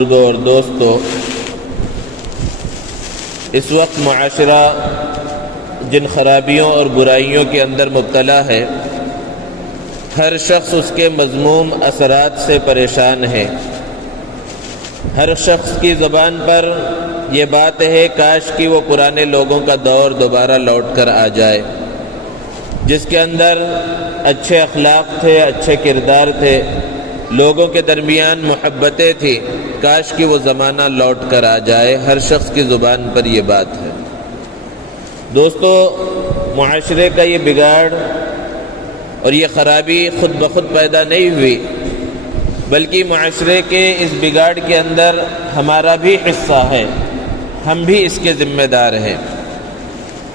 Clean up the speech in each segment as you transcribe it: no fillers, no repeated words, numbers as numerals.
اور دوستو، اس وقت معاشرہ جن خرابیوں اور برائیوں کے اندر مبتلا ہے، ہر شخص اس کے مذموم اثرات سے پریشان ہے۔ ہر شخص کی زبان پر یہ بات ہے کاش کہ وہ پرانے لوگوں کا دور دوبارہ لوٹ کر آ جائے، جس کے اندر اچھے اخلاق تھے، اچھے کردار تھے، لوگوں کے درمیان محبتیں تھیں۔ کاش کہ وہ زمانہ لوٹ کر آ جائے۔ ہر شخص کی زبان پر یہ بات ہے۔ دوستو، معاشرے کا یہ بگاڑ اور یہ خرابی خود بخود پیدا نہیں ہوئی، بلکہ معاشرے کے اس بگاڑ کے اندر ہمارا بھی حصہ ہے، ہم بھی اس کے ذمہ دار ہیں۔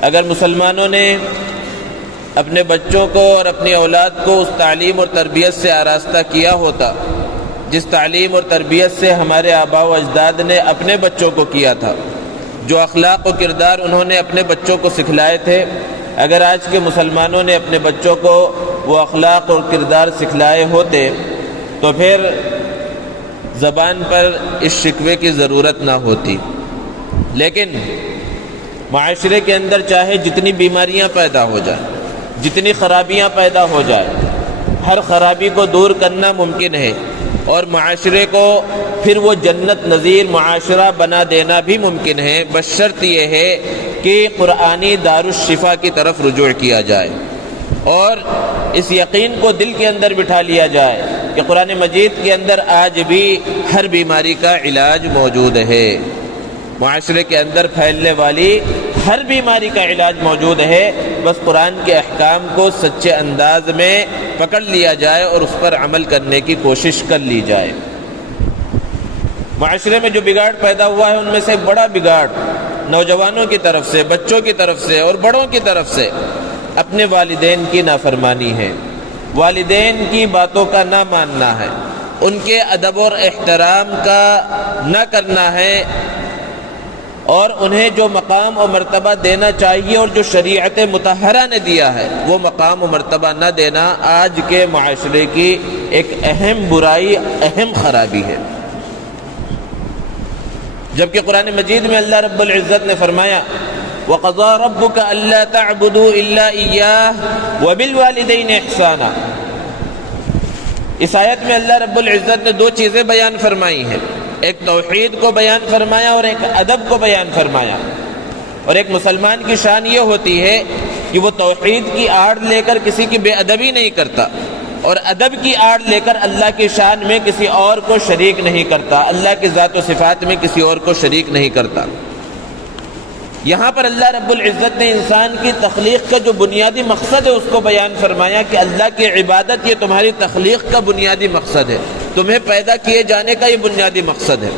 اگر مسلمانوں نے اپنے بچوں کو اور اپنی اولاد کو اس تعلیم اور تربیت سے آراستہ کیا ہوتا جس تعلیم اور تربیت سے ہمارے آباء و اجداد نے اپنے بچوں کو کیا تھا، جو اخلاق و کردار انہوں نے اپنے بچوں کو سکھلائے تھے، اگر آج کے مسلمانوں نے اپنے بچوں کو وہ اخلاق اور کردار سکھلائے ہوتے تو پھر زبان پر اس شکوے کی ضرورت نہ ہوتی۔ لیکن معاشرے کے اندر چاہے جتنی بیماریاں پیدا ہو جائیں، جتنی خرابیاں پیدا ہو جائیں، ہر خرابی کو دور کرنا ممکن ہے، اور معاشرے کو پھر وہ جنت نظیر معاشرہ بنا دینا بھی ممکن ہے، بشرط یہ ہے کہ قرآنی دارالشفا کی طرف رجوع کیا جائے اور اس یقین کو دل کے اندر بٹھا لیا جائے کہ قرآن مجید کے اندر آج بھی ہر بیماری کا علاج موجود ہے۔ معاشرے کے اندر پھیلنے والی ہر بیماری کا علاج موجود ہے، بس قرآن کے احکام کو سچے انداز میں پکڑ لیا جائے اور اس پر عمل کرنے کی کوشش کر لی جائے۔ معاشرے میں جو بگاڑ پیدا ہوا ہے ان میں سے ایک بڑا بگاڑ نوجوانوں کی طرف سے، بچوں کی طرف سے اور بڑوں کی طرف سے اپنے والدین کی نافرمانی ہے، والدین کی باتوں کا نہ ماننا ہے، ان کے ادب اور احترام کا نہ کرنا ہے، اور انہیں جو مقام و مرتبہ دینا چاہیے اور جو شریعت مطہرہ نے دیا ہے وہ مقام و مرتبہ نہ دینا آج کے معاشرے کی ایک اہم برائی، اہم خرابی ہے۔ جبکہ قرآن مجید میں اللہ رب العزت نے فرمایا وَقَضَىٰ رَبُّكَ أَلَّا تَعْبُدُوا إِلَّا إِيَّاهُ وَبِالْوَالِدَيْنِ إِحْسَانًا۔ اس آیت میں اللہ رب العزت نے دو چیزیں بیان فرمائی ہیں، ایک توحید کو بیان فرمایا اور ایک ادب کو بیان فرمایا۔ اور ایک مسلمان کی شان یہ ہوتی ہے کہ وہ توحید کی آڑ لے کر کسی کی بے ادبی نہیں کرتا، اور ادب کی آڑ لے کر اللہ کی شان میں کسی اور کو شریک نہیں کرتا، اللہ کی ذات و صفات میں کسی اور کو شریک نہیں کرتا۔ یہاں پر اللہ رب العزت نے انسان کی تخلیق کا جو بنیادی مقصد ہے اس کو بیان فرمایا کہ اللہ کی عبادت یہ تمہاری تخلیق کا بنیادی مقصد ہے، تمہیں پیدا کیے جانے کا یہ بنیادی مقصد ہے۔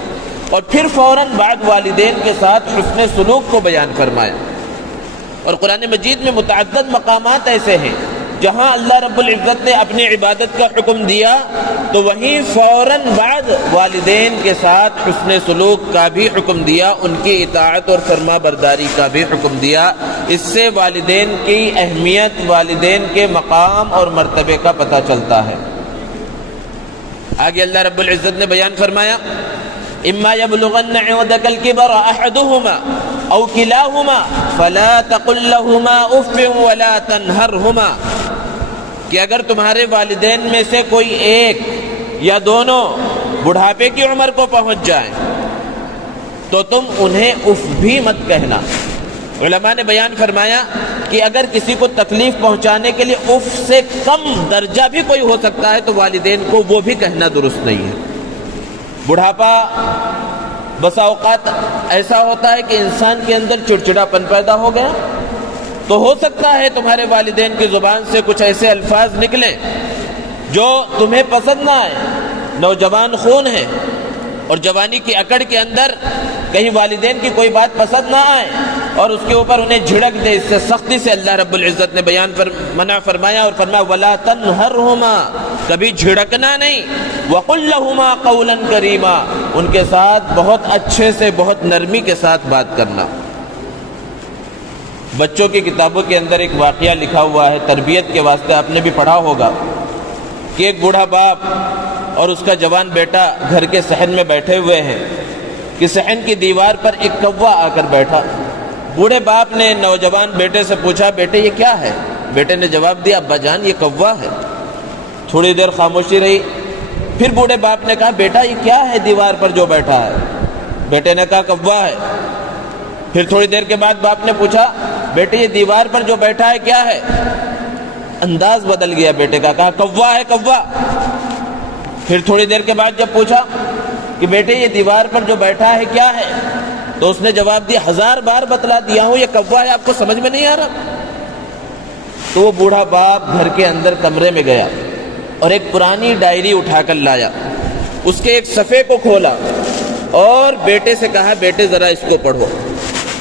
اور پھر فوراً بعد والدین کے ساتھ حسن سلوک کو بیان فرمایا۔ اور قرآن مجید میں متعدد مقامات ایسے ہیں جہاں اللہ رب العزت نے اپنی عبادت کا حکم دیا تو وہیں فوراً بعد والدین کے ساتھ حسن سلوک کا بھی حکم دیا، ان کی اطاعت اور فرما برداری کا بھی حکم دیا۔ اس سے والدین کی اہمیت، والدین کے مقام اور مرتبے کا پتہ چلتا ہے۔ آگے اللہ رب العزت نے بیان فرمایا اما یبلغن عندک الکبر احدہما او کلاہما فلا تقل لہما اف ولا تنہرہما، کہ اگر تمہارے والدین میں سے کوئی ایک یا دونوں بڑھاپے کی عمر کو پہنچ جائیں تو تم انہیں اف بھی مت کہنا۔ علماء نے بیان فرمایا کہ اگر کسی کو تکلیف پہنچانے کے لیے اف سے کم درجہ بھی کوئی ہو سکتا ہے تو والدین کو وہ بھی کہنا درست نہیں ہے۔ بڑھاپا بسا اوقات ایسا ہوتا ہے کہ انسان کے اندر چڑچڑاپن پیدا ہو گیا تو ہو سکتا ہے تمہارے والدین کی زبان سے کچھ ایسے الفاظ نکلیں جو تمہیں پسند نہ آئے۔ نوجوان خون ہے اور جوانی کی اکڑ کے اندر کہیں والدین کی کوئی بات پسند نہ آئے اور اس کے اوپر انہیں جھڑک دے، اس سے سختی سے اللہ رب العزت نے منع فرمایا اور فرمایا وَلَا تَنْهَرْهُمَا، کبھی جھڑکنا نہیں، وَقُلْ لَهُمَا قَوْلًا كَرِيمًا، ان کے ساتھ بہت اچھے سے، بہت نرمی کے ساتھ بات کرنا۔ بچوں کی کتابوں کے اندر ایک واقعہ لکھا ہوا ہے تربیت کے واسطے، آپ نے بھی پڑھا ہوگا کہ ایک بوڑھا باپ اور اس کا جوان بیٹا گھر کے صحن میں بیٹھے ہوئے ہیں کہ صحن کی دیوار پر ایک کوا آ کر بیٹھا۔ بوڑھے باپ نے نوجوان بیٹے سے پوچھا، بیٹے یہ کیا ہے؟ بیٹے نے جواب دیا، ابا جان یہ کوا ہے۔ تھوڑی دیر خاموشی رہی، پھر بوڑھے باپ نے کہا، بیٹا یہ کیا ہے دیوار پر جو بیٹھا ہے؟ بیٹے نے کہا، کوا ہے۔ پھر تھوڑی دیر کے بعد باپ نے پوچھا، بیٹے یہ دیوار پر جو بیٹھا ہے کیا ہے؟ انداز بدل گیا بیٹے کا، کہا کوا ہے کوا۔ پھر تھوڑی دیر کے بعد جب پوچھا کہ بیٹے یہ دیوار پر جو بیٹھا ہے کیا ہے، تو اس نے جواب دیا، 1000 بار بتلا دیا ہوں یہ کوا ہے، آپ کو سمجھ میں نہیں آ رہا؟ تو وہ بوڑھا باپ گھر کے اندر کمرے میں گیا اور ایک پرانی ڈائری اٹھا کر لایا، اس کے ایک صفحے کو کھولا اور بیٹے سے کہا، بیٹے ذرا اس کو پڑھو۔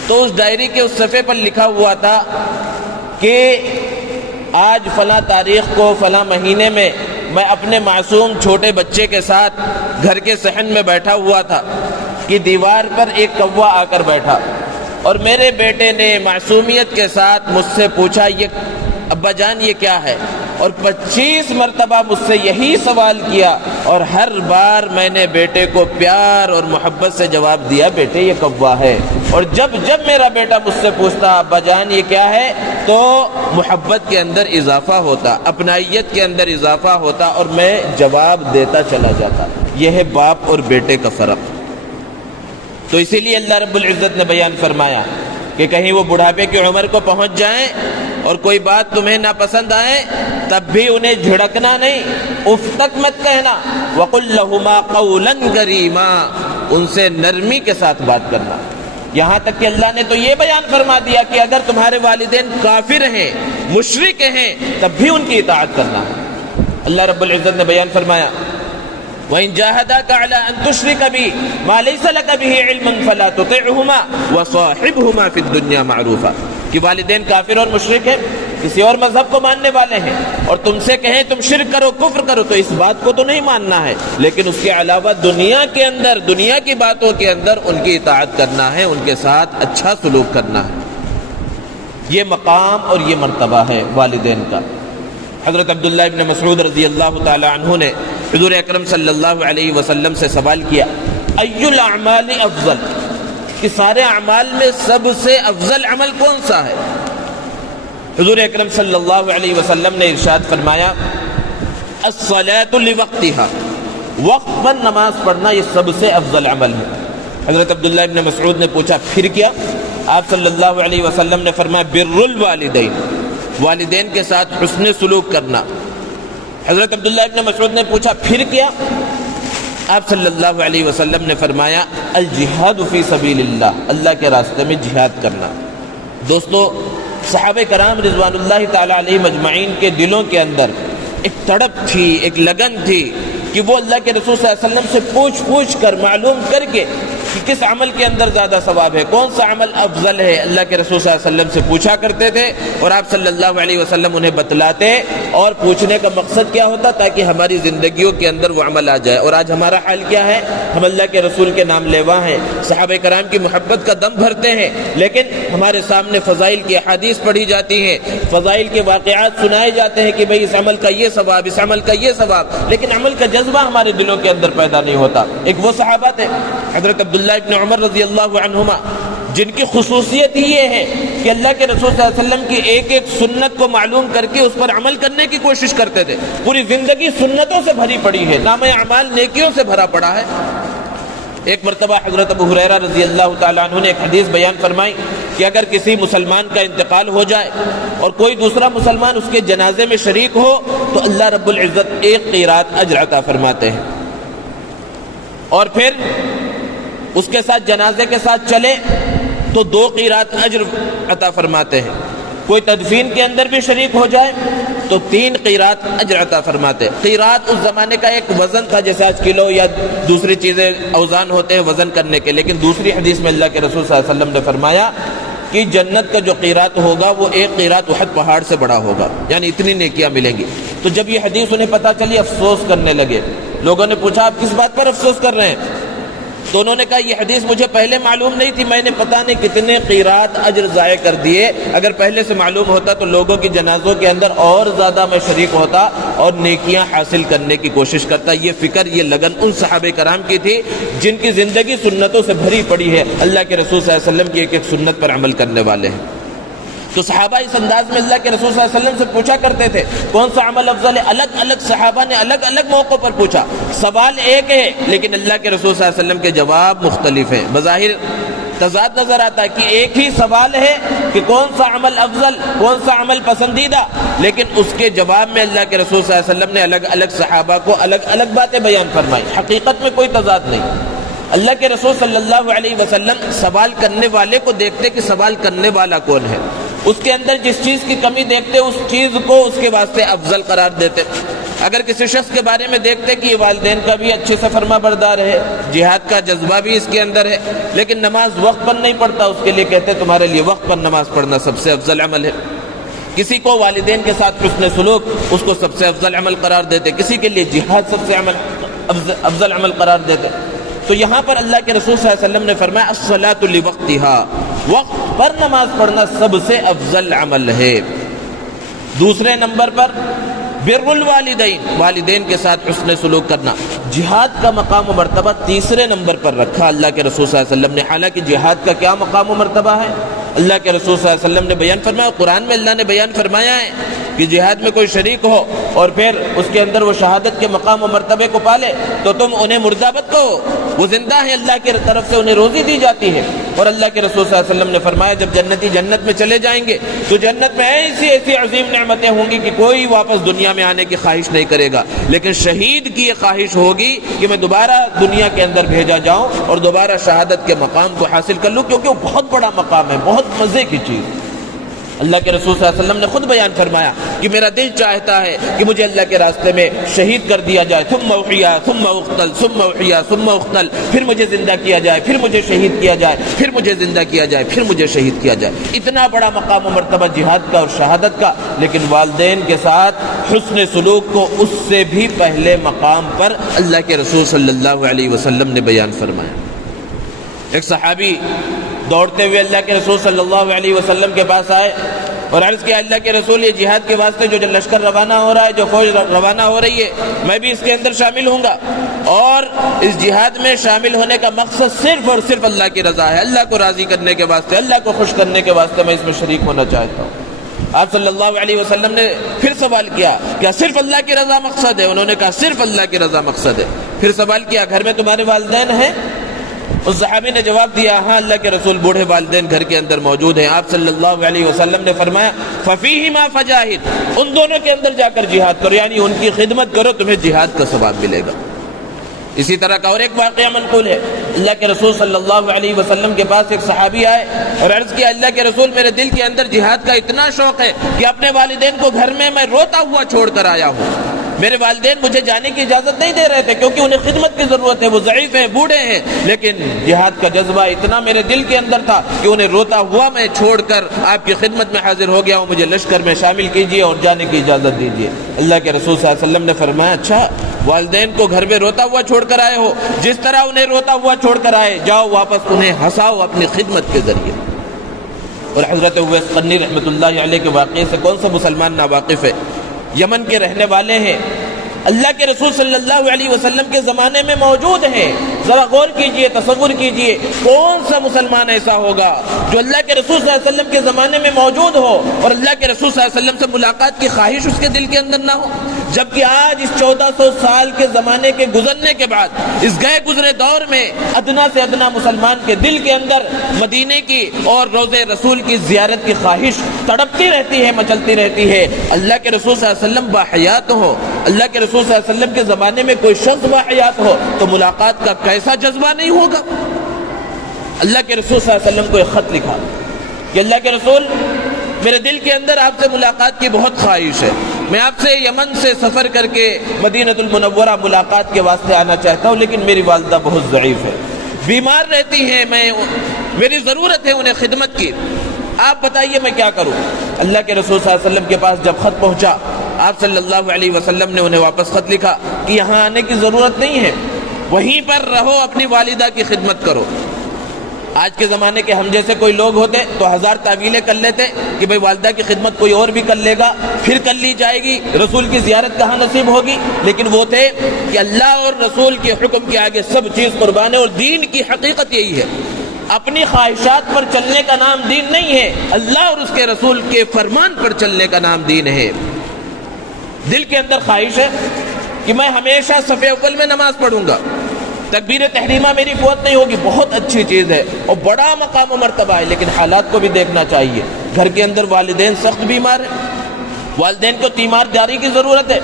تو اس ڈائری کے اس صفحے پر لکھا ہوا تھا کہ آج فلاں تاریخ کو فلاں مہینے میں میں اپنے معصوم چھوٹے بچے کے ساتھ گھر کے صحن میں بیٹھا ہوا تھا کہ دیوار پر ایک کوا آ کر بیٹھا، اور میرے بیٹے نے معصومیت کے ساتھ مجھ سے پوچھا، یہ ابا جان یہ کیا ہے؟ اور 25 مرتبہ مجھ سے یہی سوال کیا، اور ہر بار میں نے بیٹے کو پیار اور محبت سے جواب دیا، بیٹے یہ کوا ہے۔ اور جب میرا بیٹا مجھ سے پوچھتا ابا جان یہ کیا ہے، تو محبت کے اندر اضافہ ہوتا، اپنائیت کے اندر اضافہ ہوتا، اور میں جواب دیتا چلا جاتا۔ یہ ہے باپ اور بیٹے کا فرق۔ تو اسی لیے اللہ رب العزت نے بیان فرمایا کہ کہیں وہ بڑھاپے کی عمر کو پہنچ جائیں اور کوئی بات تمہیں ناپسند آئے، تب بھی انہیں جھڑکنا نہیں، اف تک مت کہنا، وَقُلْ لَهُمَا قَوْلًا كَرِيمًا، ان سے نرمی کے ساتھ بات کرنا۔ یہاں تک کہ اللہ نے تو یہ بیان فرما دیا کہ اگر تمہارے والدین کافر ہیں، مشرک ہیں، تب بھی ان کی اطاعت کرنا۔ اللہ رب العزت نے بیان فرمایا، وَإِن جَاهَدَاكَ عَلَىٰ أَن تُشْرِكَ بِي مَا لَيْسَ لَكَ بِهِ عِلْمٌ فَلَا تُطِعْهُمَا وَصَاحِبْهُمَا فِي الدُّنْيَا مَعْرُوفًا، کہ والدین کافر اور مشرک ہیں، کسی اور مذہب کو ماننے والے ہیں، اور تم سے کہیں تم شرک کرو، کفر کرو، تو اس بات کو تو نہیں ماننا ہے، لیکن اس کے علاوہ دنیا کے اندر، دنیا کی باتوں کے اندر ان کی اطاعت کرنا ہے، ان کے ساتھ اچھا سلوک کرنا ہے۔ یہ مقام اور یہ مرتبہ ہے والدین کا۔ حضرت عبداللہ ابن مسعود رضی اللہ تعالی عنہ نے حضور اکرم صلی اللہ علیہ وسلم سے سوال کیا، ای الاعمال افضل، کہ سارے اعمال میں سب سے افضل عمل کون سا ہے؟ حضور اکرم صلی اللہ علیہ وسلم نے ارشاد فرمایا، الصلاۃ لوقتها، وقت پر نماز پڑھنا یہ سب سے افضل عمل ہے۔ حضرت عبداللہ ابن مسعود نے پوچھا پھر کیا؟ آپ صلی اللہ علیہ وسلم نے فرمایا، بر الوالدین، والدین کے ساتھ حسن سلوک کرنا۔ حضرت عبداللہ ابن مسعود نے پوچھا پھر کیا؟ آپ صلی اللہ علیہ وسلم نے فرمایا، الجہاد فی سبیل اللہ، اللہ کے راستے میں جہاد کرنا۔ دوستو، صحابہ کرام رضوان اللہ تعالی علیہ مجمعین کے دلوں کے اندر ایک تڑپ تھی، ایک لگن تھی کہ وہ اللہ کے رسول صلی اللہ علیہ وسلم سے پوچھ کر معلوم کر کے کہ کس عمل کے اندر زیادہ ثواب ہے، کون سا عمل افضل ہے، اللہ کے رسول صلی اللہ علیہ وسلم سے پوچھا کرتے تھے، اور آپ صلی اللہ علیہ وسلم انہیں بتلاتے۔ اور پوچھنے کا مقصد کیا ہوتا؟ تاکہ ہماری زندگیوں کے اندر وہ عمل آ جائے۔ اور آج ہمارا حال کیا ہے؟ ہم اللہ کے رسول کے نام لیوا ہیں، صحابہ کرام کی محبت کا دم بھرتے ہیں، لیکن ہمارے سامنے فضائل کی احادیث پڑھی جاتی ہیں، فضائل کے واقعات سنائے جاتے ہیں کہ بھئی اس عمل کا یہ ثواب، اس عمل کا یہ ثواب، لیکن عمل کا جذبہ ہمارے دلوں کے اندر پیدا نہیں ہوتا۔ ایک وہ صحابہ تھے حضرت عبداللہ ابن عمر رضی اللہ عنہما، جن کی خصوصیت ہی یہ ہے کہ اللہ کے رسول صلی اللہ علیہ وسلم کی ایک ایک سنت کو معلوم کر کے اس پر عمل کرنے کی کوشش کرتے تھے۔ پوری زندگی سنتوں سے بھری پڑی ہے، نام اعمال نیکیوں سے بھرا پڑا ہے۔ ایک مرتبہ حضرت ابو ہریرہ رضی اللہ تعالیٰ عنہ نے ایک حدیث بیان فرمائی کہ اگر کسی مسلمان کا انتقال ہو جائے اور کوئی دوسرا مسلمان اس کے جنازے میں شریک ہو تو اللہ رب العزت 1 قیرات اجر عطا فرماتے ہیں، اور پھر اس کے ساتھ جنازے کے ساتھ چلے تو 2 قیرات اجر عطا فرماتے ہیں۔ کوئی تدفین کے اندر بھی شریک ہو جائے تو 3 قیرات اجر عطا فرماتے ہیں۔ قیرات اس زمانے کا ایک وزن تھا، جیسے آج کلو یا دوسری چیزیں اوزان ہوتے ہیں وزن کرنے کے، لیکن دوسری حدیث میں اللہ کے رسول صلی اللہ علیہ وسلم نے فرمایا کہ جنت کا جو قیرات ہوگا وہ 1 قیرات احد پہاڑ سے بڑا ہوگا، یعنی اتنی نیکیاں ملیں گی۔ تو جب یہ حدیث انہیں پتہ چلی افسوس کرنے لگے۔ لوگوں نے پوچھا آپ کس بات پر افسوس کر رہے ہیں؟ تو انہوں نے کہا یہ حدیث مجھے پہلے معلوم نہیں تھی، میں نے پتہ نہیں کتنے قیرات اجر ضائع کر دیے، اگر پہلے سے معلوم ہوتا تو لوگوں کی جنازوں کے اندر اور زیادہ میں شریک ہوتا اور نیکیاں حاصل کرنے کی کوشش کرتا۔ یہ فکر، یہ لگن ان صحابہ کرام کی تھی جن کی زندگی سنتوں سے بھری پڑی ہے، اللہ کے رسول صلی اللہ علیہ وسلم کی ایک ایک سنت پر عمل کرنے والے ہیں۔ تو صحابہ اس انداز میں اللہ کے رسول صلی اللہ علیہ وسلم سے پوچھا کرتے تھے کون سا عمل افضل ہے، الگ الگ صحابہ نے الگ الگ موقعوں پر پوچھا، سوال ایک ہے لیکن اللہ کے رسول صلی اللہ علیہ وسلم کے جواب مختلف ہیں۔ بظاہر تضاد نظر آتا ہے کہ ایک ہی سوال ہے کہ کون سا عمل افضل، کون سا عمل پسندیدہ، لیکن اس کے جواب میں اللہ کے رسول صلی اللہ علیہ وسلم نے الگ الگ صحابہ کو الگ الگ باتیں بیان فرمائی۔ حقیقت میں کوئی تضاد نہیں۔ اللہ کے رسول صلی اللہ علیہ وسلم سوال کرنے والے کو دیکھتے کہ سوال کرنے والا کون ہے، اس کے اندر جس چیز کی کمی دیکھتے اس چیز کو اس کے واسطے افضل قرار دیتے۔ اگر کسی شخص کے بارے میں دیکھتے کہ یہ والدین کا بھی اچھے سے فرما بردار ہے، جہاد کا جذبہ بھی اس کے اندر ہے، لیکن نماز وقت پر نہیں پڑھتا، اس کے لیے کہتے تمہارے لیے وقت پر نماز پڑھنا سب سے افضل عمل ہے۔ کسی کو والدین کے ساتھ حسن سلوک، اس کو سب سے افضل عمل قرار دیتے، کسی کے لیے جہاد سب سے افضل عمل قرار دیتے۔ تو یہاں پر اللہ کے رسول صلی اللہ علیہ وسلم نے فرمایا الصلاۃ لوقتها، وقت پر نماز پڑھنا سب سے افضل عمل ہے۔ دوسرے نمبر پر بر الوالدین، والدین کے ساتھ حسن سلوک کرنا۔ جہاد کا مقام و مرتبہ تیسرے نمبر پر رکھا اللہ کے رسول صلی اللہ علیہ وسلم نے۔ حالانکہ جہاد کا کیا مقام و مرتبہ ہے اللہ کے رسول صلی اللہ علیہ وسلم نے بیان فرمایا، قرآن میں اللہ نے بیان فرمایا ہے کہ جہاد میں کوئی شریک ہو اور پھر اس کے اندر وہ شہادت کے مقام و مرتبے کو پالے تو تم انہیں مردہ مت کہو، وہ زندہ ہے، اللہ کی طرف سے انہیں روزی دی جاتی ہے۔ اور اللہ کے رسول صلی اللہ علیہ وسلم نے فرمایا جب جنتی جنت میں چلے جائیں گے تو جنت میں ایسی ایسی عظیم نعمتیں ہوں گی کہ کوئی واپس دنیا میں آنے کی خواہش نہیں کرے گا، لیکن شہید کی یہ خواہش ہوگی کہ میں دوبارہ دنیا کے اندر بھیجا جاؤں اور دوبارہ شہادت کے مقام کو حاصل کر لوں، کیونکہ وہ بہت بڑا مقام ہے، بہت مزے کی چیز۔ اللہ کے رسول صلی اللہ علیہ وسلم نے خود بیان فرمایا کہ میرا دل چاہتا ہے کہ مجھے اللہ کے راستے میں شہید کر دیا جائے، ثم احیا ثم اقتل ثم احیا ثم اقتل، پھر مجھے زندہ کیا جائے، پھر مجھے شہید کیا جائے، پھر مجھے زندہ کیا جائے، پھر مجھے شہید کیا جائے۔ اتنا بڑا مقام و مرتبہ جہاد کا اور شہادت کا، لیکن والدین کے ساتھ حسن سلوک کو اس سے بھی پہلے مقام پر اللہ کے رسول صلی اللہ علیہ وسلم نے بیان فرمایا۔ ایک صحابی دوڑتے ہوئے اللہ کے رسول صلی اللہ علیہ وسلم کے پاس آئے اور عرض کیا اللہ کے رسول یہ جہاد کے واسطے جو لشکر روانہ ہو رہا ہے، جو فوج روانہ ہو رہی ہے، میں بھی اس کے اندر شامل ہوں گا، اور اس جہاد میں شامل ہونے کا مقصد صرف اور صرف اللہ کی رضا ہے، اللہ کو راضی کرنے کے واسطے، اللہ کو خوش کرنے کے واسطے میں اس میں شریک ہونا چاہتا ہوں۔ آپ صلی اللہ علیہ وسلم نے پھر سوال کیا کیا صرف اللہ کی رضا مقصد ہے؟ انہوں نے کہا صرف اللہ کی رضا مقصد ہے۔ پھر سوال کیا گھر میں تمہارے والدین ہیں؟ اس صحابی نے جواب دیا ہاں اللہ کے رسول بوڑھے والدین گھر کے اندر موجود ہیں۔ آپ صلی اللہ علیہ وسلم نے فرمایا فَفِيهِمَا فَجَاهِدْ، ان دونوں کے اندر جا کر جہاد کرو، یعنی ان کی خدمت کرو، تمہیں جہاد کا ثواب ملے گا۔ اسی طرح کا اور ایک واقعہ منقول ہے، اللہ کے رسول صلی اللہ علیہ وسلم کے پاس ایک صحابی آئے اور عرض کیا اللہ کے رسول میرے دل کے اندر جہاد کا اتنا شوق ہے کہ اپنے والدین کو گھر میں روتا ہوا چھوڑ کر آیا ہوں، میرے والدین مجھے جانے کی اجازت نہیں دے رہے تھے کیونکہ انہیں خدمت کی ضرورت ہے، وہ ضعیف ہیں، بوڑھے ہیں، لیکن جہاد کا جذبہ اتنا میرے دل کے اندر تھا کہ انہیں روتا ہوا میں چھوڑ کر آپ کی خدمت میں حاضر ہو گیا ہوں، مجھے لشکر میں شامل کیجیے اور جانے کی اجازت دیجیے۔ اللہ کے رسول صلی اللہ علیہ وسلم نے فرمایا اچھا والدین کو گھر میں روتا ہوا چھوڑ کر آئے ہو، جس طرح انہیں روتا ہوا چھوڑ کر آئے جاؤ واپس انہیں ہنساؤ اپنی خدمت کے ذریعے۔ اور حضرت اویس قرنی رحمۃ اللہ علیہ کے واقعے سے کون سا مسلمان ناواقف ہے؟ یمن کے رہنے والے ہیں، اللہ کے رسول صلی اللہ علیہ وسلم کے زمانے میں موجود ہیں۔ ذرا غور کیجئے، تصور کیجئے کون سا مسلمان ایسا ہوگا جو اللہ کے رسول صلی اللہ علیہ وسلم کے زمانے میں موجود ہو اور اللہ کے رسول صلی اللہ علیہ وسلم سے ملاقات کی خواہش اس کے دل کے اندر نہ ہو، جبکہ آج اس 1400 سال کے زمانے کے گزرنے کے بعد اس گئے گزرے دور میں ادنا سے ادنا مسلمان کے دل کے اندر مدینے کی اور روضے رسول کی زیارت کی خواہش تڑپتی رہتی ہے، مچلتی رہتی ہے۔ اللہ کے رسول صلی اللہ علیہ وسلم باحیات ہو، اللہ کے رسول صلی اللہ علیہ وسلم کے زمانے میں کوئی شخص باحیات ہو تو ملاقات کا کیسا جذبہ نہیں ہوگا۔ اللہ کے رسول صلی اللہ علیہ وسلم کو ایک خط لکھا کہ اللہ کے رسول میرے دل کے اندر آپ سے ملاقات کی بہت خواہش ہے، میں آپ سے یمن سے سفر کر کے مدینہ المنورہ ملاقات کے واسطے آنا چاہتا ہوں، لیکن میری والدہ بہت ضعیف ہے، بیمار رہتی ہیں، میری ضرورت ہے انہیں خدمت کی، آپ بتائیے میں کیا کروں۔ اللہ کے رسول صلی اللہ علیہ وسلم کے پاس جب خط پہنچا آپ صلی اللہ علیہ وسلم نے انہیں واپس خط لکھا کہ یہاں آنے کی ضرورت نہیں ہے، وہیں پر رہو، اپنی والدہ کی خدمت کرو۔ آج کے زمانے کے ہم جیسے کوئی لوگ ہوتے تو ہزار تعویلیں کر لیتے کہ بھئی والدہ کی خدمت کوئی اور بھی کر لے گا، پھر کر لی جائے گی، رسول کی زیارت کہاں نصیب ہوگی۔ لیکن وہ تھے کہ اللہ اور رسول کے حکم کے آگے سب چیز قربان ہے، اور دین کی حقیقت یہی ہے، اپنی خواہشات پر چلنے کا نام دین نہیں ہے، اللہ اور اس کے رسول کے فرمان پر چلنے کا نام دین ہے۔ دل کے اندر خواہش ہے کہ میں ہمیشہ صف اول میں نماز پڑھوں گا، تکبیر تحریمہ میری فوت نہیں ہوگی، بہت اچھی چیز ہے اور بڑا مقام و مرتبہ ہے، لیکن حالات کو بھی دیکھنا چاہیے۔ گھر کے اندر والدین سخت بیمار ہیں، والدین کو تیمارداری کی ضرورت ہے،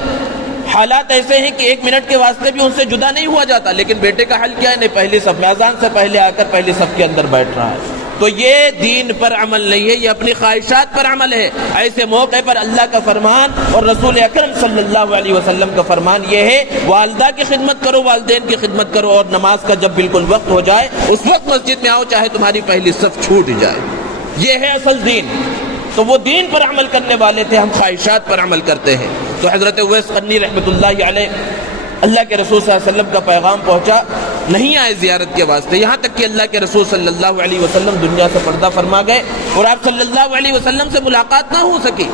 حالات ایسے ہیں کہ 1 منٹ کے واسطے بھی ان سے جدا نہیں ہوا جاتا، لیکن بیٹے کا حل کیا ہے؟ نہیں، پہلی صف میں اذان سے پہلے آ کر پہلی صف کے اندر بیٹھ رہا ہے۔ تو یہ دین پر عمل نہیں ہے، یہ اپنی خواہشات پر عمل ہے۔ ایسے موقع پر اللہ کا فرمان اور رسول اکرم صلی اللہ علیہ وسلم کا فرمان یہ ہے، والدہ کی خدمت کرو، والدین کی خدمت کرو، اور نماز کا جب بالکل وقت ہو جائے اس وقت مسجد میں آؤ، چاہے تمہاری پہلی صف چھوٹ جائے۔ یہ ہے اصل دین۔ تو وہ دین پر عمل کرنے والے تھے، ہم خواہشات پر عمل کرتے ہیں۔ تو حضرت اویس قرنی رحمۃ اللہ علیہ، اللہ کے رسول صلی اللہ علیہ وسلم کا پیغام پہنچا، نہیں آئے زیارت کے واسطے، یہاں تک کہ اللہ کے رسول صلی اللہ علیہ وسلم دنیا سے پردہ فرما گئے اور آپ صلی اللہ علیہ وسلم سے ملاقات نہ ہو سکی۔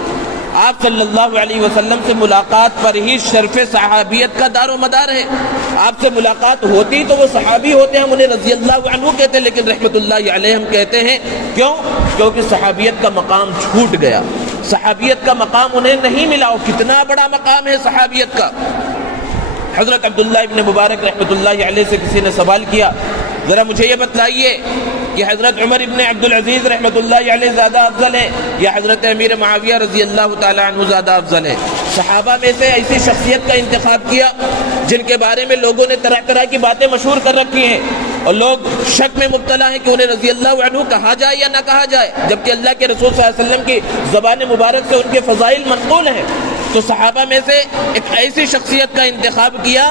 آپ صلی اللہ علیہ وسلم سے ملاقات پر ہی شرف صحابیت کا دار و مدار ہے۔ آپ سے ملاقات ہوتی تو وہ صحابی ہوتے ہیں، ہم انہیں رضی اللہ عنہ کہتے ہیں، لیکن رحمۃ اللہ علیہ ہم کہتے ہیں۔ کیوں؟ کیونکہ صحابیت کا مقام چھوٹ گیا، صحابیت کا مقام انہیں نہیں ملا۔ اور کتنا بڑا مقام ہے صحابیت کا۔ حضرت عبداللہ ابن مبارک رحمۃ اللہ علیہ سے کسی نے سوال کیا، ذرا مجھے یہ بتلائیے کہ حضرت عمر ابن عبدالعزیز رحمۃ اللہ علیہ زیادہ افضل ہے یا حضرت امیر معاویہ رضی اللہ تعالی عنہ زیادہ افضل ہے؟ صحابہ میں سے ایسی شخصیت کا انتخاب کیا جن کے بارے میں لوگوں نے طرح طرح کی باتیں مشہور کر رکھی ہیں، اور لوگ شک میں مبتلا ہیں کہ انہیں رضی اللہ عنہ کہا جائے یا نہ کہا جائے، جبکہ اللہ کے رسول صلی اللہ علیہ وسلم کی زبان مبارک سے ان کے فضائل منقول ہیں۔ تو صحابہ میں سے ایک ایسی شخصیت کا انتخاب کیا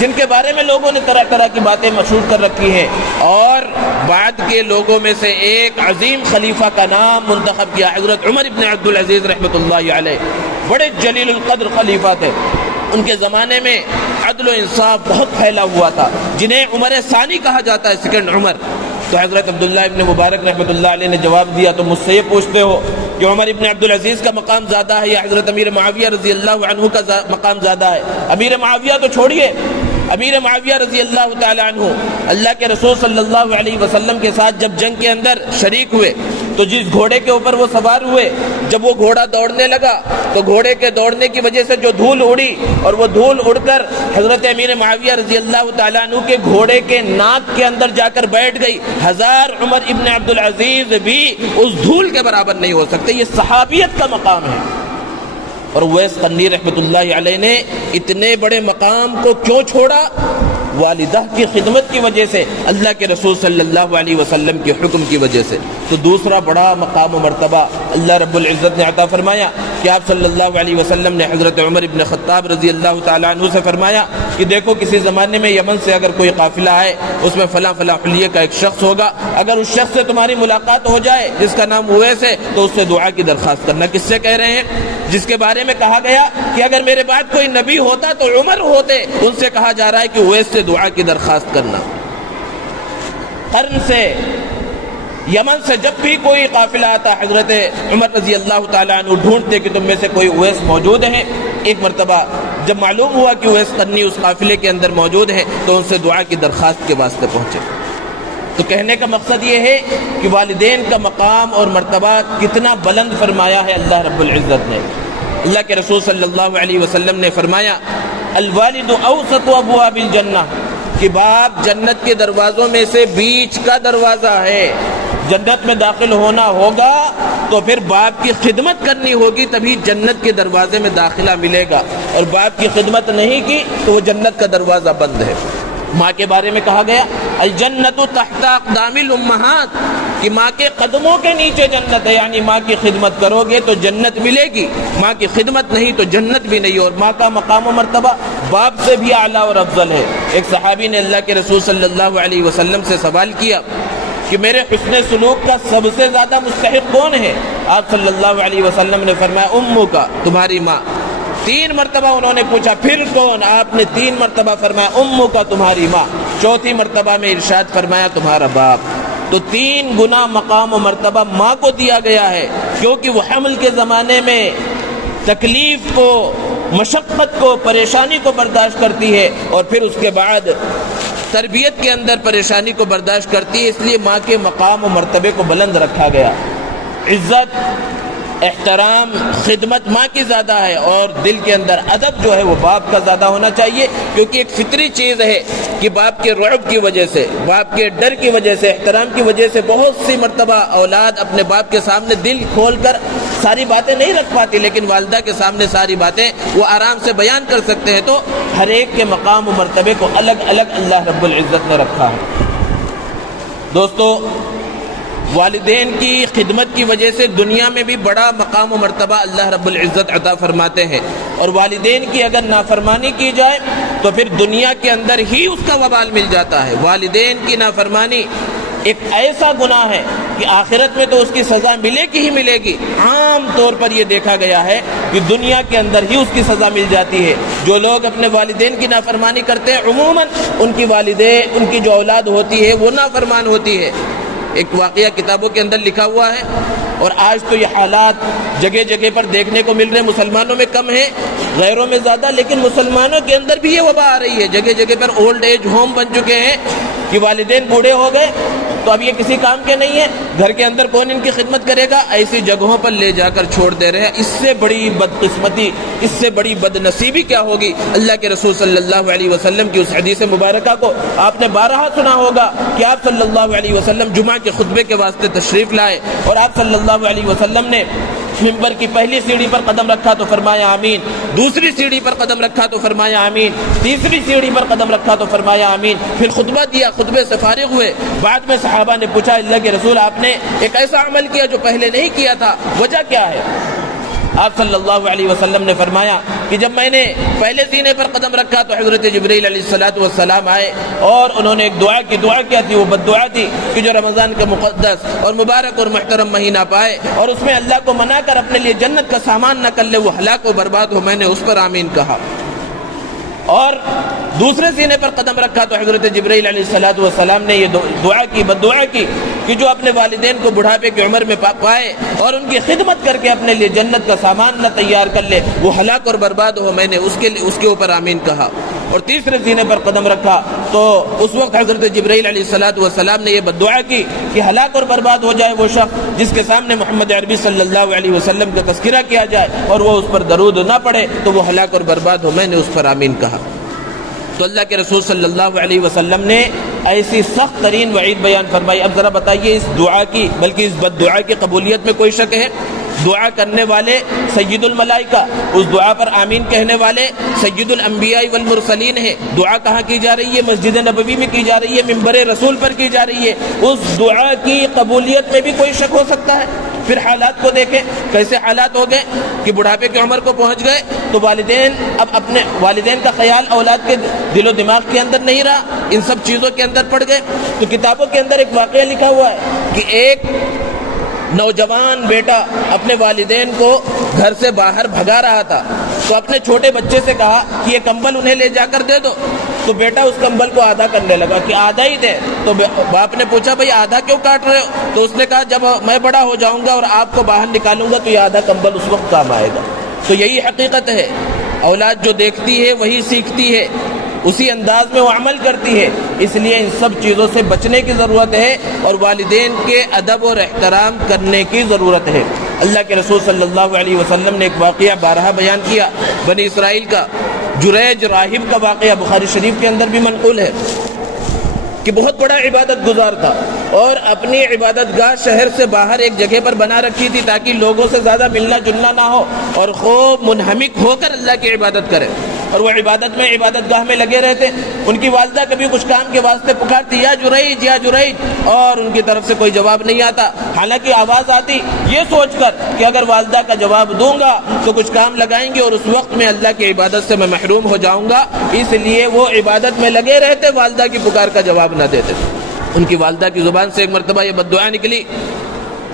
جن کے بارے میں لوگوں نے طرح طرح کی باتیں مشہور کر رکھی ہیں، اور بعد کے لوگوں میں سے ایک عظیم خلیفہ کا نام منتخب کیا، حضرت عمر ابن عبدالعزیز رحمۃ اللہ علیہ۔ بڑے جلیل القدر خلیفہ تھے، ان کے زمانے میں عدل و انصاف بہت پھیلا ہوا تھا، جنہیں عمر ثانی کہا جاتا ہے، سیکنڈ عمر۔ تو حضرت عبداللہ ابن مبارک رحمۃ اللہ علیہ نے جواب دیا، تو مجھ سے یہ پوچھتے ہو کہ عمر ابن عبدالعزیز کا مقام زیادہ ہے یا حضرت امیر معاویہ رضی اللہ عنہ کا مقام زیادہ ہے؟ امیر معاویہ تو چھوڑیے، امیر معاویہ رضی اللہ تعالی عنہ اللہ کے رسول صلی اللہ علیہ وسلم کے ساتھ جب جنگ کے اندر شریک ہوئے تو جس گھوڑے کے اوپر وہ سوار ہوئے، جب وہ گھوڑا دوڑنے لگا تو گھوڑے کے دوڑنے کی وجہ سے جو دھول اڑی، اور وہ دھول اڑ کر حضرت امیر معاویہ رضی اللہ تعالی عنہ کے گھوڑے کے ناک کے اندر جا کر بیٹھ گئی، ہزار عمر ابن عبدالعزیز بھی اس دھول کے برابر نہیں ہو سکتے۔ یہ صحابیت کا مقام ہے۔ اور اویس قرنی رحمۃ اللہ علیہ نے اتنے بڑے مقام کو کیوں چھوڑا؟ والدہ کی خدمت کی وجہ سے، اللہ کے رسول صلی اللہ علیہ وسلم کے حکم کی وجہ سے۔ تو دوسرا بڑا مقام و مرتبہ اللہ رب العزت نے عطا فرمایا کہ آپ صلی اللہ علیہ وسلم نے حضرت عمر ابن خطاب رضی اللہ تعالیٰ عنہ سے فرمایا کہ دیکھو، کسی زمانے میں یمن سے اگر کوئی قافلہ آئے، اس میں فلاں فلاں حلیے کا ایک شخص ہوگا، اگر اس شخص سے تمہاری ملاقات ہو جائے جس کا نام اویس ہے تو اس سے دعا کی درخواست کرنا۔ کس سے کہہ رہے ہیں؟ جس کے بارے میں کہا گیا کہ اگر میرے بعد کوئی نبی ہوتا تو عمر ہوتے، ان سے کہا جا رہا ہے کہ اویس سے دعا کی درخواست کرنا۔ قرن سے، یمن سے جب بھی کوئی قافلہ آتا، حضرت عمر رضی اللہ تعالیٰ عنہ ڈھونڈتے کہ تم میں سے کوئی اویس موجود ہیں۔ ایک مرتبہ جب معلوم ہوا کہ اویس قرنی اس قافلے کے اندر موجود ہیں تو ان سے دعا کی درخواست کے واسطے پہنچے۔ تو کہنے کا مقصد یہ ہے کہ والدین کا مقام اور مرتبہ کتنا بلند فرمایا ہے اللہ رب العزت نے۔ اللہ کے رسول صلی اللہ علیہ وسلم نے فرمایا، الوالد اوسط ابواب الجنہ، کہ باپ جنت کے دروازوں میں سے بیچ کا دروازہ ہے۔ جنت میں داخل ہونا ہوگا تو پھر باپ کی خدمت کرنی ہوگی، تبھی جنت کے دروازے میں داخلہ ملے گا، اور باپ کی خدمت نہیں کی تو وہ جنت کا دروازہ بند ہے۔ ماں کے بارے میں کہا گیا، الجنت تحت اقدام الامہات، کہ ماں کے قدموں کے نیچے جنت ہے، یعنی ماں کی خدمت کرو گے تو جنت ملے گی، ماں کی خدمت نہیں تو جنت بھی نہیں۔ اور ماں کا مقام و مرتبہ باپ سے بھی اعلیٰ اور افضل ہے۔ ایک صحابی نے اللہ کے رسول صلی اللہ علیہ وسلم سے سوال کیا کہ میرے حسن سلوک کا سب سے زیادہ مستحق کون ہے؟ آپ صلی اللہ علیہ وسلم نے فرمایا، امو کا، تمہاری ماں۔ 3 مرتبہ انہوں نے پوچھا پھر کون؟ آپ نے 3 مرتبہ فرمایا امو کا تمہاری ماں، چوتھی مرتبہ میں ارشاد فرمایا تمہارا باپ۔ تو 3 گنا مقام و مرتبہ ماں کو دیا گیا ہے، کیونکہ وہ حمل کے زمانے میں تکلیف کو، مشقت کو، پریشانی کو برداشت کرتی ہے، اور پھر اس کے بعد تربیت کے اندر پریشانی کو برداشت کرتی ہے، اس لیے ماں کے مقام و مرتبے کو بلند رکھا گیا۔ عزت، احترام، خدمت ماں کی زیادہ ہے، اور دل کے اندر ادب جو ہے وہ باپ کا زیادہ ہونا چاہیے، کیونکہ ایک فطری چیز ہے کہ باپ کے رعب کی وجہ سے، باپ کے ڈر کی وجہ سے، احترام کی وجہ سے بہت سی مرتبہ اولاد اپنے باپ کے سامنے دل کھول کر ساری باتیں نہیں رکھ پاتی، لیکن والدہ کے سامنے ساری باتیں وہ آرام سے بیان کر سکتے ہیں۔ تو ہر ایک کے مقام و مرتبے کو الگ الگ اللہ رب العزت نے رکھا ہے۔ دوستو، والدین کی خدمت کی وجہ سے دنیا میں بھی بڑا مقام و مرتبہ اللہ رب العزت عطا فرماتے ہیں، اور والدین کی اگر نافرمانی کی جائے تو پھر دنیا کے اندر ہی اس کا وبال مل جاتا ہے۔ والدین کی نافرمانی ایک ایسا گناہ ہے کہ آخرت میں تو اس کی سزا ملے گی ہی ملے گی۔ عام طور پر یہ دیکھا گیا ہے کہ دنیا کے اندر ہی اس کی سزا مل جاتی ہے۔ جو لوگ اپنے والدین کی نافرمانی کرتے ہیں عموماً ان کی والدین، ان کی جو اولاد ہوتی ہے وہ نافرمان ہوتی ہے۔ ایک واقعہ کتابوں کے اندر لکھا ہوا ہے، اور آج تو یہ حالات جگہ جگہ پر دیکھنے کو مل رہے ہیں۔ مسلمانوں میں کم ہے، غیروں میں زیادہ، لیکن مسلمانوں کے اندر بھی یہ وبا آ رہی ہے۔ جگہ جگہ پر اولڈ ایج ہوم بن چکے ہیں کہ والدین بوڑھے ہو گئے تو اب یہ کسی کام کے نہیں ہے، گھر کے اندر کون ان کی خدمت کرے گا، ایسی جگہوں پر لے جا کر چھوڑ دے رہے ہیں۔ اس سے بڑی بدقسمتی، اس سے بڑی بد نصیبی کیا ہوگی؟ اللہ کے رسول صلی اللہ علیہ وسلم کی اس حدیث مبارکہ کو آپ نے بارہا سنا ہوگا کہ آپ صلی اللہ علیہ وسلم جمعہ کے خطبے کے واسطے تشریف لائے، اور آپ صلی اللہ علیہ وسلم نے منبر کی پہلی سیڑھی پر قدم رکھا تو فرمایا آمین، دوسری سیڑھی پر قدم رکھا تو فرمایا آمین، تیسری سیڑھی پر قدم رکھا تو فرمایا آمین، پھر خطبہ دیا، خطبے سے فارغ ہوئے۔ بعد میں صحابہ نے پوچھا اللہ کے رسول آپ نے ایک ایسا عمل کیا جو پہلے نہیں کیا تھا، وجہ کیا ہے؟ آپ صلی اللہ علیہ وسلم نے فرمایا کہ جب میں نے پہلے سینے پر قدم رکھا تو حضرت جبرائیل علیہ السلام آئے، اور انہوں نے ایک دعا کی۔ دعا کیا تھی؟ وہ بد دعا تھی کہ جو رمضان کا مقدس اور مبارک اور محترم مہینہ پائے اور اس میں اللہ کو منا کر اپنے لیے جنت کا سامان نہ کر لے، وہ ہلاک و برباد ہو۔ میں نے اس پر آمین کہا، اور دوسرے سینے پر قدم رکھا تو حضرت جبرائیل علیہ السلام نے یہ دعا کی، بد دعا کی کہ جو اپنے والدین کو بڑھاپے کی عمر میں پائے اور ان کی خدمت کر کے اپنے لیے جنت کا سامان نہ تیار کر لے، وہ ہلاک اور برباد ہو۔ میں نے اس کے اوپر آمین کہا، اور تیسرے سینے پر قدم رکھا تو اس وقت حضرت جبرائیل علیہ السلام نے یہ بد دعا کی کہ ہلاک اور برباد ہو جائے وہ شخص جس کے سامنے محمد عربی صلی اللہ علیہ وسلم کا تذکرہ کیا جائے اور وہ اس پر درود نہ پڑھے تو وہ ہلاک اور برباد ہو۔ میں نے اس پر آمین کہا۔ تو اللہ کے رسول صلی اللہ علیہ وسلم نے ایسی سخت ترین وعید بیان فرمائی۔ اب ذرا بتائیے اس دعا کی، بلکہ اس بد دعا کی قبولیت میں کوئی شک ہے؟ دعا کرنے والے سید الملائکہ، اس دعا پر آمین کہنے والے سید الانبیاء والمرسلین ہیں۔ دعا کہاں کی جا رہی ہے؟ مسجد نبوی میں کی جا رہی ہے، منبر رسول پر کی جا رہی ہے۔ اس دعا کی قبولیت میں بھی کوئی شک ہو سکتا ہے؟ پھر حالات کو دیکھیں، کیسے حالات ہو گئے کہ بڑھاپے کی عمر کو پہنچ گئے تو والدین اب اپنے والدین کا خیال اولاد کے دل و دماغ کے اندر نہیں رہا، ان سب چیزوں کے اندر پڑ گئے۔ تو کتابوں کے اندر ایک واقعہ لکھا ہوا ہے کہ ایک نوجوان بیٹا اپنے والدین کو گھر سے باہر بھگا رہا تھا، تو اپنے چھوٹے بچے سے کہا کہ یہ کمبل انہیں لے جا کر دے دو۔ تو بیٹا اس کمبل کو آدھا کرنے لگا کہ آدھا ہی دے۔ تو باپ نے پوچھا بھئی آدھا کیوں کاٹ رہے ہو؟ تو اس نے کہا جب میں بڑا ہو جاؤں گا اور آپ کو باہر نکالوں گا تو یہ آدھا کمبل اس وقت کام آئے گا۔ تو یہی حقیقت ہے، اولاد جو دیکھتی ہے وہی سیکھتی ہے، اسی انداز میں وہ عمل کرتی ہے۔ اس لیے ان سب چیزوں سے بچنے کی ضرورت ہے اور والدین کے ادب اور احترام کرنے کی ضرورت ہے۔ اللہ کے رسول صلی اللہ علیہ وسلم نے ایک واقعہ بارہا بیان کیا، بنی اسرائیل کا جریج راہب کا واقعہ بخاری شریف کے اندر بھی منقول ہے کہ بہت بڑا عبادت گزار تھا اور اپنی عبادت گاہ شہر سے باہر ایک جگہ پر بنا رکھی تھی تاکہ لوگوں سے زیادہ ملنا جلنا نہ ہو اور خوب منہمک ہو کر اللہ کی عبادت کرے، اور وہ عبادت میں عبادت گاہ میں لگے رہتے۔ ان کی والدہ کبھی کچھ کام کے واسطے پکارتی یا جریج یا جریج، اور ان کی طرف سے کوئی جواب نہیں آتا، حالانکہ آواز آتی یہ سوچ کر کہ اگر والدہ کا جواب دوں گا تو کچھ کام لگائیں گے اور اس وقت میں اللہ کی عبادت سے میں محروم ہو جاؤں گا، اس لیے وہ عبادت میں لگے رہتے، والدہ کی پکار کا جواب نہ دیتے۔ ان کی والدہ کی زبان سے ایک مرتبہ یہ بد دعا نکلی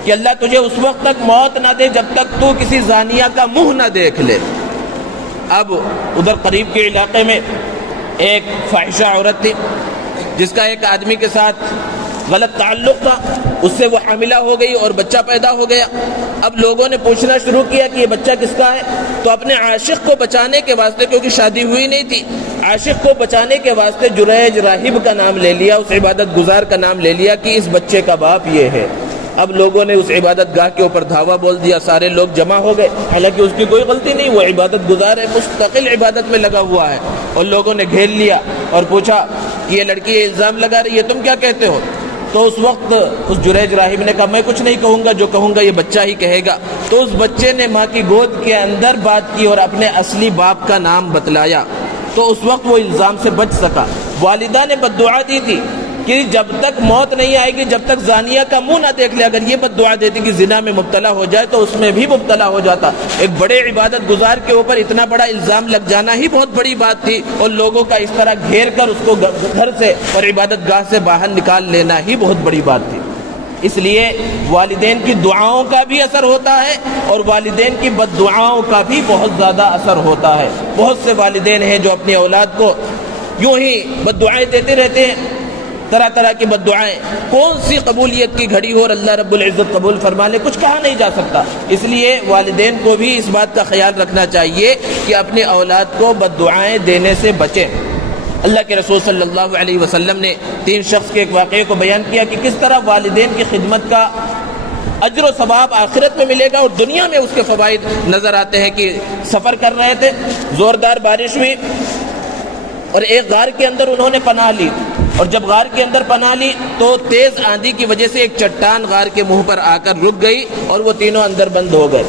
کہ اللہ تجھے اس وقت تک موت نہ دے جب تک تو کسی زانیہ کا منہ نہ دیکھ لے۔ اب ادھر قریب کے علاقے میں ایک فاحشہ عورت تھی جس کا ایک آدمی کے ساتھ غلط تعلق تھا، اس سے وہ حاملہ ہو گئی اور بچہ پیدا ہو گیا۔ اب لوگوں نے پوچھنا شروع کیا کہ یہ بچہ کس کا ہے، تو اپنے عاشق کو بچانے کے واسطے، کیونکہ شادی ہوئی نہیں تھی، عاشق کو بچانے کے واسطے جریج راہب کا نام لے لیا، اس عبادت گزار کا نام لے لیا کہ اس بچے کا باپ یہ ہے۔ اب لوگوں نے اس عبادت گاہ کے اوپر دھاوا بول دیا، سارے لوگ جمع ہو گئے، حالانکہ اس کی کوئی غلطی نہیں، وہ عبادت گزار ہے، مستقل عبادت میں لگا ہوا ہے۔ اور لوگوں نے گھیر لیا اور پوچھا کہ یہ لڑکی یہ الزام لگا رہی ہے، تم کیا کہتے ہو؟ تو اس وقت اس جریج راہب نے کہا میں کچھ نہیں کہوں گا، جو کہوں گا یہ بچہ ہی کہے گا۔ تو اس بچے نے ماں کی گود کے اندر بات کی اور اپنے اصلی باپ کا نام بتلایا، تو اس وقت وہ الزام سے بچ سکا۔ والدہ نے بد دعا دی تھی کہ جب تک موت نہیں آئے گی، جب تک زانیہ کا منہ نہ دیکھ لے، اگر یہ بد دعا دیتی کہ زنا میں مبتلا ہو جائے تو اس میں بھی مبتلا ہو جاتا۔ ایک بڑے عبادت گزار کے اوپر اتنا بڑا الزام لگ جانا ہی بہت بڑی بات تھی، اور لوگوں کا اس طرح گھیر کر اس کو گھر سے اور عبادت گاہ سے باہر نکال لینا ہی بہت بڑی بات تھی۔ اس لیے والدین کی دعاؤں کا بھی اثر ہوتا ہے اور والدین کی بد دعاؤں کا بھی بہت زیادہ اثر ہوتا ہے۔ بہت سے والدین ہیں جو اپنی اولاد کو یوں ہی بد دعائیں دیتے رہتے ہیں، طرح طرح کی بد دعائیں، کون سی قبولیت کی گھڑی ہو اور اللہ رب العزت قبول فرما لے، کچھ کہا نہیں جا سکتا۔ اس لیے والدین کو بھی اس بات کا خیال رکھنا چاہیے کہ اپنی اولاد کو بد دعائیں دینے سے بچیں۔ اللہ کے رسول صلی اللہ علیہ وسلم نے 3 شخص کے ایک واقعے کو بیان کیا کہ کس طرح والدین کی خدمت کا اجر و ثواب آخرت میں ملے گا اور دنیا میں اس کے فوائد نظر آتے ہیں۔ کہ سفر کر رہے تھے، زوردار بارش ہوئی اور ایک غار کے اندر انہوں نے پناہ لی، اور جب غار کے اندر پناہ لی تو تیز آندھی کی وجہ سے ایک چٹان غار کے منہ پر آ کر رک گئی اور وہ تینوں اندر بند ہو گئے۔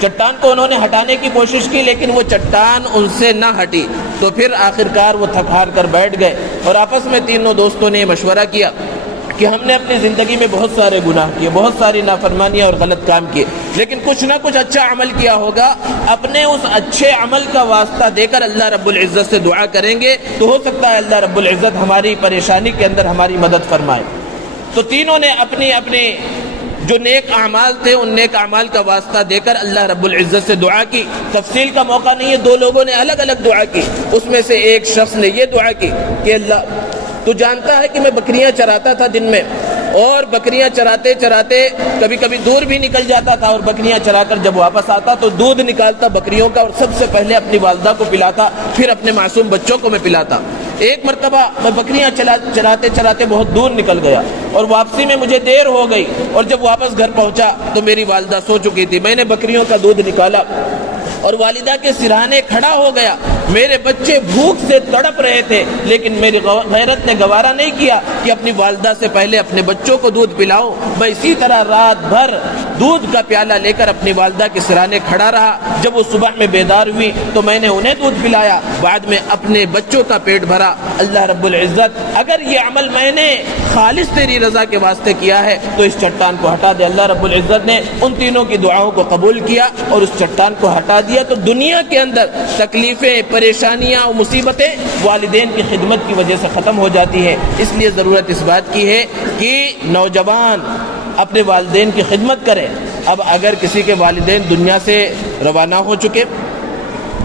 چٹان کو انہوں نے ہٹانے کی کوشش کی لیکن وہ چٹان ان سے نہ ہٹی، تو پھر آخرکار وہ تھک ہار کر بیٹھ گئے اور آپس میں تینوں دوستوں نے مشورہ کیا کہ ہم نے اپنی زندگی میں بہت سارے گناہ کیے، بہت ساری نافرمانیاں اور غلط کام کیے، لیکن کچھ نہ کچھ اچھا عمل کیا ہوگا، اپنے اس اچھے عمل کا واسطہ دے کر اللہ رب العزت سے دعا کریں گے تو ہو سکتا ہے اللہ رب العزت ہماری پریشانی کے اندر ہماری مدد فرمائے۔ تو تینوں نے اپنی اپنی جو نیک اعمال تھے ان نیک اعمال کا واسطہ دے کر اللہ رب العزت سے دعا کی۔ تفصیل کا موقع نہیں ہے، 2 لوگوں نے الگ الگ دعا کی۔ اس میں سے ایک شخص نے یہ دعا کی کہ اللہ تو جانتا ہے کہ میں بکریاں چراتا تھا دن میں، اور بکریاں چراتے چراتے کبھی کبھی دور بھی نکل جاتا تھا، اور بکریاں چرا کر جب واپس آتا تو دودھ نکالتا بکریوں کا اور سب سے پہلے اپنی والدہ کو پلاتا، پھر اپنے معصوم بچوں کو میں پلاتا۔ ایک مرتبہ میں بکریاں چراتے چراتے بہت دور نکل گیا اور واپسی میں مجھے دیر ہو گئی، اور جب واپس گھر پہنچا تو میری والدہ سو چکی تھی۔ میں نے بکریوں کا دودھ نکالا اور والدہ کے سرہانے کھڑا ہو گیا۔ میرے بچے بھوک سے تڑپ رہے تھے لیکن میری غیرت نے گوارا نہیں کیا کہ اپنی والدہ سے پہلے اپنے بچوں کو دودھ پلاؤں۔ میں اسی طرح رات بھر دودھ کا پیالہ لے کر اپنی والدہ کے سرانے کھڑا رہا۔ جب وہ صبح میں بیدار ہوئی تو میں نے انہیں دودھ پلایا، بعد میں اپنے بچوں کا پیٹ بھرا۔ اللہ رب العزت اگر یہ عمل میں نے خالص تیری رضا کے واسطے کیا ہے تو اس چٹان کو ہٹا دے۔ اللہ رب العزت نے ان تینوں کی دعاؤں کو قبول کیا اور اس چٹان کو ہٹا دیا۔ تو دنیا کے اندر تکلیفیں، پریشانیاں اور مصیبتیں والدین کی خدمت کی وجہ سے ختم ہو جاتی ہیں۔ اس لیے ضرورت اس بات کی ہے کہ نوجوان اپنے والدین کی خدمت کریں۔ اب اگر کسی کے والدین دنیا سے روانہ ہو چکے،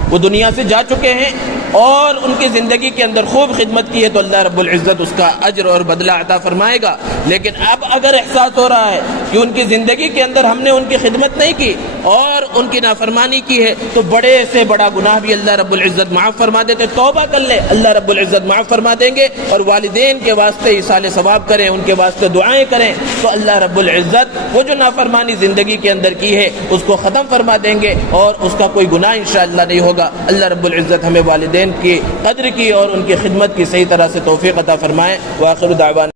وہ دنیا سے جا چکے ہیں اور ان کی زندگی کے اندر خوب خدمت کی ہے تو اللہ رب العزت اس کا اجر اور بدلہ عطا فرمائے گا۔ لیکن اب اگر احساس ہو رہا ہے کہ ان کی زندگی کے اندر ہم نے ان کی خدمت نہیں کی اور ان کی نافرمانی کی ہے تو بڑے سے بڑا گناہ بھی اللہ رب العزت معاف فرما دیتے۔ توبہ کر لے، اللہ رب العزت معاف فرما دیں گے، اور والدین کے واسطے ایصال ثواب کریں، ان کے واسطے دعائیں کریں تو اللہ رب العزت وہ جو نافرمانی زندگی کے اندر کی ہے اس کو ختم فرما دیں گے اور اس کا کوئی گناہ انشاءاللہ نہیں ہوگا۔ اللہ رب العزت ہمیں والدین کی قدر کی اور ان کی خدمت کی صحیح طرح سے توفیق عطا فرمائے۔ وآخر دعوانا